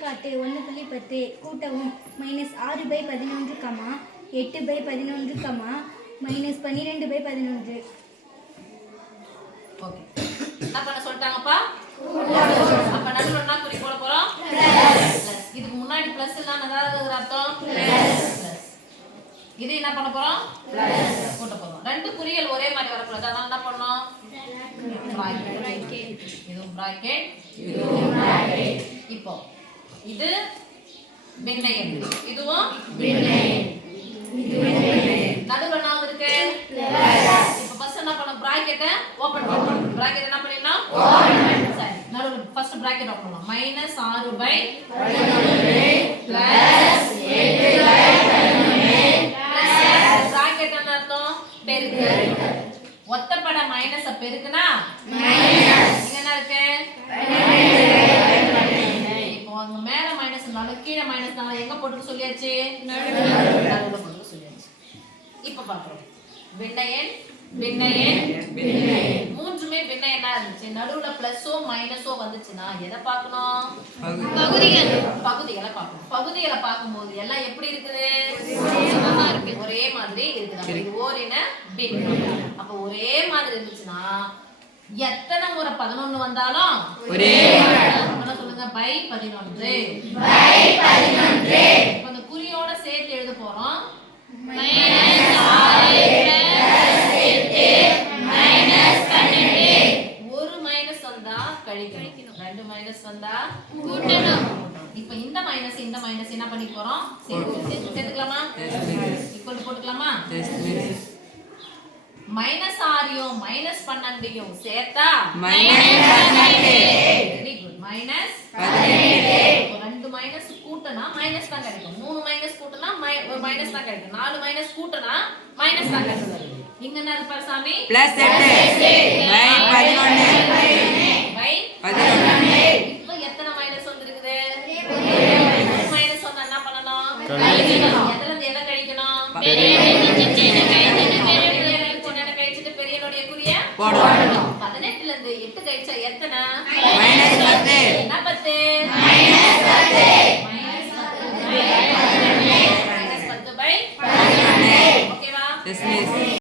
எடுத்துக்காட்டு 1.10 கூட்டவும் -6/11, 8/11, -12/11. ஓகே, என்ன பண்ண சொல்லிட்டாங்கப்பா? அப்ப நடுவுல என்ன குறி போட போறோம்? இதுக்கு முன்னாடி பிளஸ் இல்லனா என்னது அர்த்தம்? பிளஸ். இது என்ன பண்ண போறோம்? போட போறோம். ரெண்டு குறிகள் ஒரே மாதிரி வரக்கூடாது. அதனால என்ன பண்ணோம்? பிராக்கெட். இதுவும் பிராக்கெட், இதுவும் பிராக்கெட். இப்போ இது பின்ன எண், இதுவும் பின்ன எண். நடுவுல என்ன இருக்கு? இப்போ ஃபர்ஸ்ட் என்ன பண்ணோம்? பிராக்கெட்டை ஓபன் பண்ணோம். பிராக்கெட் என்ன பண்ணிடலாம்? ஓபன் பண்ணணும். சரி, நடுவுல ஃபர்ஸ்ட் பிராக்கெட் ஓபன் பண்ணலாம். -6/11 + 8/11 பிராக்கெட் என்ன அர்த்தம்? பெருக்கல். ஒத்தப்பட மைனஸ பெருக்குனா மைனஸ். இங்க என்ன இருக்கு? இப்போ அங்க மேல மைனஸ்னால கீழ மைனஸ்னால எங்க போட்டு சொல்லியாச்சு? நடுவுல போட்டு சொல்லியாச்சு. இப்போ பாக்குறோம். பின்ன எண், பின்ன எண், பின்ன எண். மூன்றுமே பின்ன எண்ணா இருந்துச்சு. நடுவுல பிளஸோ மைனஸோ வந்துச்சுனா எதை பார்க்கணும்? பகுதிகள். பகுதிகளை பார்க்கணும். பகுதிகளை பார்க்கும்போது எல்லாம் எப்படி இருக்குது? ஒரே மாதிரி இருக்குது. இது ஓரின பின்ன. அப்ப ஒரே மாதிரி இருந்துச்சுன்னா எத்தனை முறை 11 வந்தாலும் ஒரே மாதிரி சொல்லுங்க. பை 11. பை 11. இப்ப அந்த குறியோட சேர்த்து எழுத போறோம். ஒரு மைனஸ் வந்தா கழிக்கணும், ரெண்டு மைனஸ் வந்தா கூட்டணும். இப்போ இந்த மைனஸ் என்ன பண்ணி போறோம்? சேர்த்துக்கலாமா? ஈக்குவல் போட்டுக்கலாமா? -6யும் -12யும் சேர்த்தா -12. Very good. -12. ரெண்டு மைனஸ் கூட்டனா மைனஸ் தான் கிடைக்கும். 3 மைனஸ் கூட்டனா மைனஸ் தான் கிடைக்கும். 4 மைனஸ் கூட்டனா மைனஸ் தான் கிடைக்கும். இங்க என்ன இருக்கு சாமி? +8 பை 11. இப்போ எத்தனை மைனஸ் வந்திருக்குது? மைனஸ் வந்தா என்ன பண்ணணும்? கழிக்கணும். எதுல இருந்து எதை கழிக்கணும்? பெரியனுடைய குறிய போடணும். 18ல இருந்து 8 கழிச்சா எத்தனை?